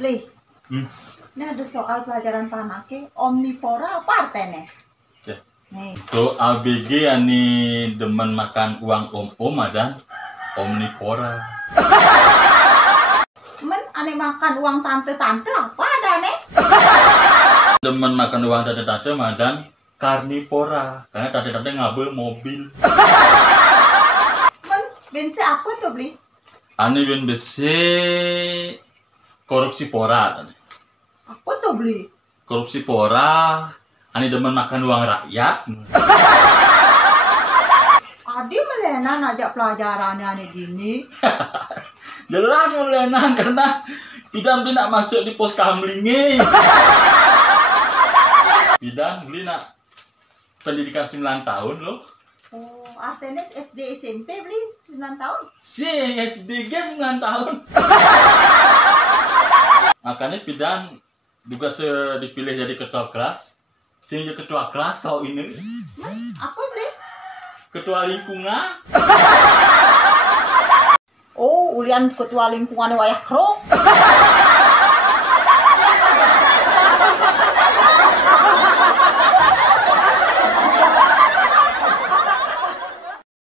Lih, ini ada soal pelajaran panake omnivora apa artinya? Nih. Tuh ABG ani demen makan uang om dan omnivora. Men ane makan uang tante-tante apa ada nih? Demen makan uang tante-tante dan karnivora. Karena tante-tante ngabel mobil. Men bensin apa tuh beli? Ane ben besi korupsi pora. Apa tuh beli? Korupsi pora. Ane demen makan uang rakyat. Adi melenan ajak pelajarannya ane gini. Jelas melenan karena Bidan beli nak masuk di pos kamlingi. Bidan beli nak pendidikan 9 tahun loh. Oh, artinya SD SMP beli 9 tahun? Si SD 9 tahun. Makanya Bidan juga dipilih jadi ketua kelas. Sehingga ketua kelas kau ini. Apa beli? Ketua lingkungan. Oh, ulian ketua lingkungan wayah kro.